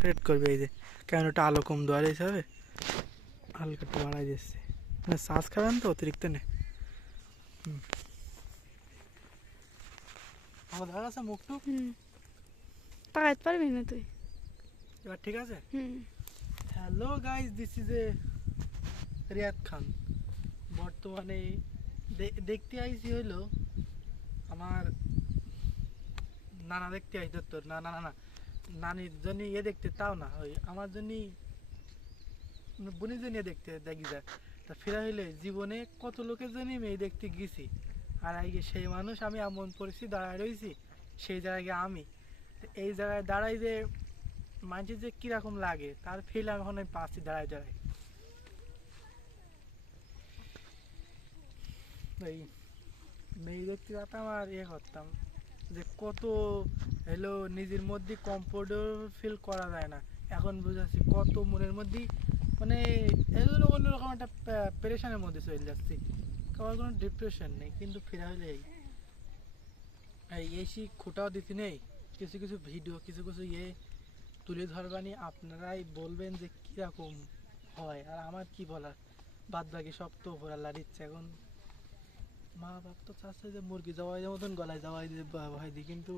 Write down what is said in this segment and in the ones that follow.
Rotate করবে, এই যে কেন একটা আলো কম দেওয়ার হিসাবে হালকা একটু বাড়াই দিচ্ছে। মানে শ্বাস খাবেন তো অতিরিক্ত নেই। আমার দেখা গেছে মুখটু তাকাইতে পারবি না তুই। এবার ঠিক আছে। হুম। Hello guys, this is uh Riyad Khan. বর্তমানে দেখতে আইছি হইলো আমার নানা দেখতে আইস তোর না না না না নানির জন্য ইয়ে দেখতে, তাও না ওই আমার জন্য বোনের জন্য দেখতে দেখি যায়। তা ফেরা হইলে জীবনে কত লোকের জন্য মেয়ে দেখতে গেছি, আর আগে সেই মানুষ আমি এমন পরিস্থিতি দাঁড়ায় রয়েছি, সেই জায়গায় আমি তো এই জায়গায় দাঁড়াই যে মানুষের যে কিরকম লাগে তার ফিল আমি এখন আমি পাচ্ছি দাঁড়ায় দাঁড়ায়। এই মেয়ে দেখতে যেতাম আর ইয়ে করতাম যে কত হলো নিজের মধ্যে কমফোর্টেবল ফিল করা যায় না। এখন বুঝাচ্ছি কত মনের মধ্যে মানে এগুলো অন্যরকম একটা প্রেশানের মধ্যে চলে যাচ্ছি। কারণ কোনো ডিপ্রেশন নেই, কিন্তু ফেরা হলে এই এসি খোটাও দিতে নেই। কিছু কিছু ভিডিও কিছু কিছু ইয়ে তুলে ধরবানি, আপনারাই বলবেন যে কীরকম হয় আর আমার কি বলার। বাদ বাকি সব তো ওপর আল্লাহর ইচ্ছা। এখন মা বাপ তো চাচ্ছে যে মুরগি জবাই মতন গলায় জবাই দিয়ে ভয় দিই, কিন্তু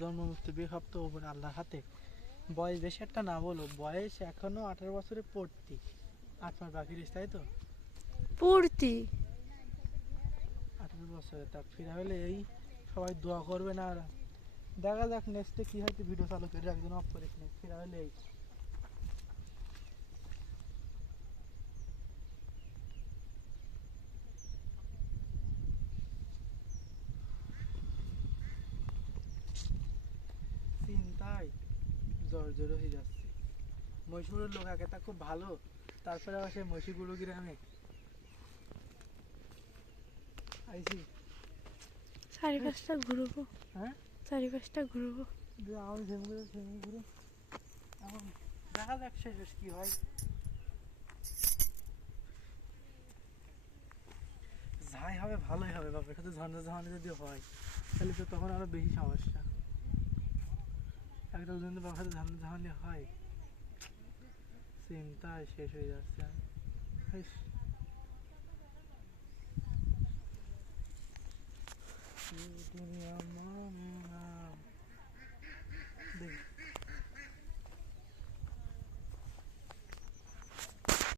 জন্ম মৃত্যু সব তো ওপর আল্লাহর হাতে। বয়স বেশি একটা না বলো, বয়স এখনো 18 বছরে পড়তি, 8 মাস বাকি রয়েছে তাই তো। পড়তি 18 বছরে তা ফিরা হলে এই সবাই দোয়া করবে না। আর দেখা যাক নেক্সটে কি হয়তো ভিডিও চালু করে একজন অফ করিস না, ফিরা হলে এই চিন্তায় জ্বর জ্বর হয়ে যাচ্ছে। মহীশূরের লোক আগে তা খুব ভালো, তারপরে আবার সেই মহিষীগুড়ো গ্রামে আইসি। 4-5টা ঘুরবো। হ্যাঁ 4-5টা ঘুরবো। আমি ঘেমে ঘুরে এখন দেখা যাক শেষ কি হয়। যাই হবে ভালোই হবে, বাপের সাথে ঝঞ্ঝা ঝামেলা যদি হয় তাহলে তো তখন আরো বেশি সমস্যা। একটা যদি বাপের সাথে ঝঞ্ঝা ঝামেলা হয় চিন্তায় শেষ হয়ে যাচ্ছে। ইস, ये दुनिया में